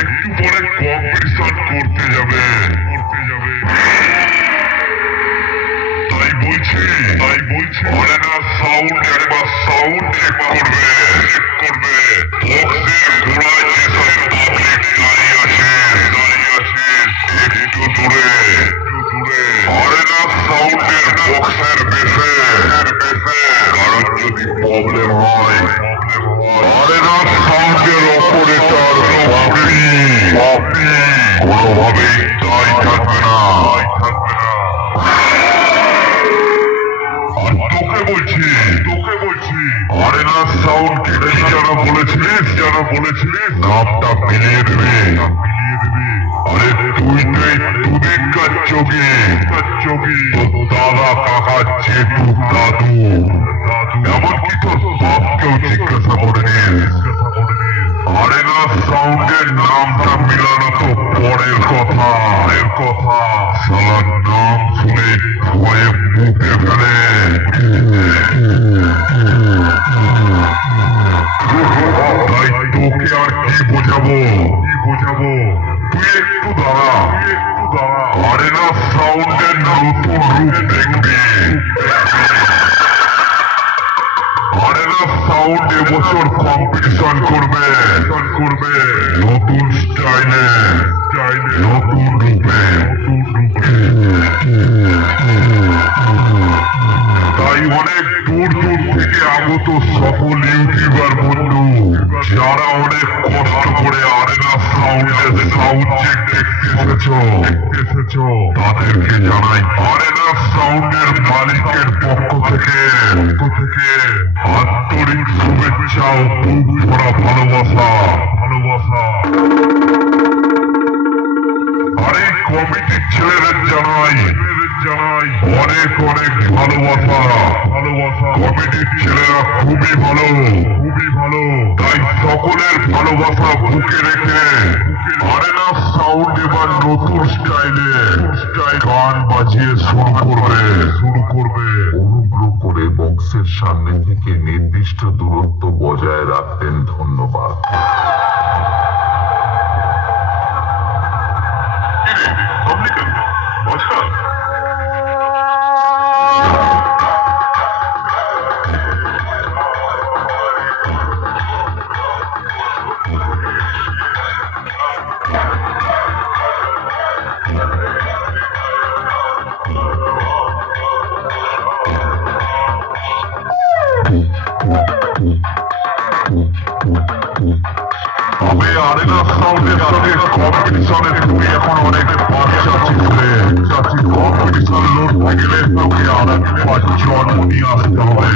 একটু পরে কম্পিটিশন করতে যাবে। তাই বলছি অরেনা সাউন্ড একবার সাউন্ড চেক করবে। বক্সের গোড়ায় যেসব পাবলিক দাঁড়িয়ে আছে একটু দূরে অরেনা সাউন্ডের বক্সের বেসে কারণ যদি প্রবলেম হয় অরেনা সাউন্ডের অপারেটর কোনোভাবেই দায় থাকবে না। আর তোকে বলছি অরেনা সাউন্ডকে কি যারা বলেছিলিস নামটা মিলিয়ে দেবে। আরে তুই তোদের চোখে দাদা কাকা জেঠু দাদু এমনকি তোর বাপকেও জিজ্ঞাসা করে নিস। অরেনা সাউন্ডের নামটা মিলানো তো পরের কথা। সালার নাম শুনে ভয়ে মুখে ফেলে। তাই তোকে আর কি বোঝাবো তুই একটু দাঁড়া অরেনা সাউন্ডের নতুন রূপ দেখবি। অরেনা সাউন্ড এবছর কম্পিটিশন করবে নতুন স্টাইলে নতুন রূপে। তাই অনেক দূর থেকে আগত সকল ইউটিউবার বন্ধু যারা অনেক কষ্ট করে অরেনা সাউন্ডের সাউন্ড চেক দেখতে এসেছো তাদেরকে জানাই অরেনা সাউন্ডের মালিকের পক্ষ থেকে আন্তরিক শুভেচ্ছা ও বুক ভরা ভালোবাসা। আরে কমিটির ছেলেদের জানাই অনেক ভালোবাসা। কমিটির ছেলেরা খুবই ভালো। তাই সকলের ভালোবাসা বুকে রেখে অরেনা সাউন্ড এবার নতুন স্টাইলে গান বাজিয়ে শুরু করবে। অনুগ্রহ করে বক্সের সামনে থেকে নির্দিষ্ট দূরত্ব বজায় রাখতেন। ধন্যবাদ। তবে আরেনা সাউন্ডের সঙ্গে কম্পিটিশনে তুমি এখন অনেক বাচ্চা ছিলে। কম্পিটিশন লড়তে গেলে তোকে আর একবার জন্ম নিয়ে আসতে হবে।